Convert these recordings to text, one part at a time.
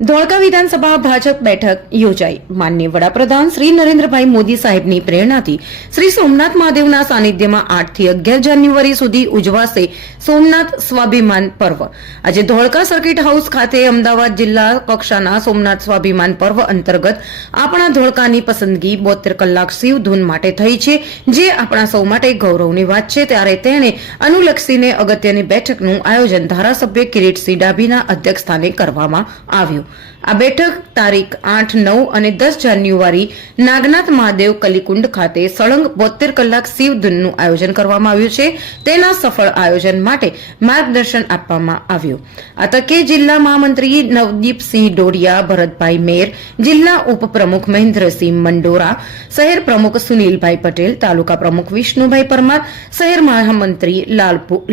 ધોળકા વિધાનસભા ભાજપ બેઠક યોજાઈ. માન્ય વડાપ્રધાન શ્રી નરેન્દ્રભાઈ મોદી સાહેબની પ્રેરણાથી શ્રી સોમનાથ મહાદેવના સાનિધ્યમાં આઠથી અગિયાર જાન્યુઆરી સુધી ઉજવાશે સોમનાથ સ્વાભિમાન પર્વ. આજે ધોળકા સર્કિટ હાઉસ ખાતે અમદાવાદ જિલ્લા કક્ષાના સોમનાથ સ્વાભિમાન પર્વ અંતર્ગત આપણા ધોળકાની પસંદગી બોતેર કલાક શિવ ધૂન માટે થઈ છે, જે આપણા સૌ માટે ગૌરવની વાત છે. ત્યારે તેણે અનુલક્ષીને અગત્યની બેઠકનું આયોજન ધારાસભ્ય કિરીટસિંહ ડાભીના અધ્યક્ષસ્થાને કરવામાં આવ્યું. આ બેઠક તારીખ આઠ, નવ અને દસ જાન્યુઆરી નાગનાથ મહાદેવ કલીકુંડ ખાતે સળંગ બોતેર કલાક શિવધૂનનું આયોજન કરવામાં આવ્યું છે. તેના સફળ આયોજન માટે માર્ગદર્શન આપવામાં આવ્યું. આ તકે જિલ્લા મહામંત્રી નવદીપસિંહ ડોડિયા, ભરતભાઈ મેર, જિલ્લા ઉપપ્રમુખ મહેન્દ્રસિંહ મંડોરા, શહેર પ્રમુખ સુનિલભાઈ પટેલ, તાલુકા પ્રમુખ વિષ્ણુભાઈ પરમાર, શહેર મહામંત્રી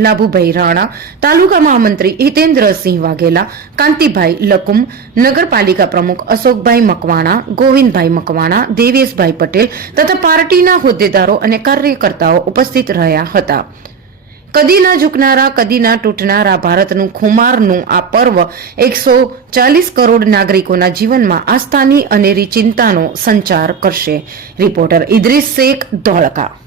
લાભુભાઈ રાણા, તાલુકા મહામંત્રી હિતેન્દ્રસિંહ વાઘેલા, કાંતિભાઈ લકુમ નગરપાલિકા પ્રમુખ અશોકભાઈ મકવાણા, ગોવિંદભાઈ મકવાણા, દેવેશભાઈ પટેલ તથા પાર્ટીના હોદ્દેદારો અને કાર્યકર્તાઓ ઉપસ્થિત રહ્યા હતા. કદી ના ઝૂકનારા કદી ના તૂટનારા ભારતનું ખુમારનું આ પર્વ એકસો ચાલીસ કરોડ નાગરિકોના જીવનમાં આસ્થાની અનેરી ચિંતાનો સંચાર કરશે. રિપોર્ટર ઇદ્રીસ શેખ ધોળકા.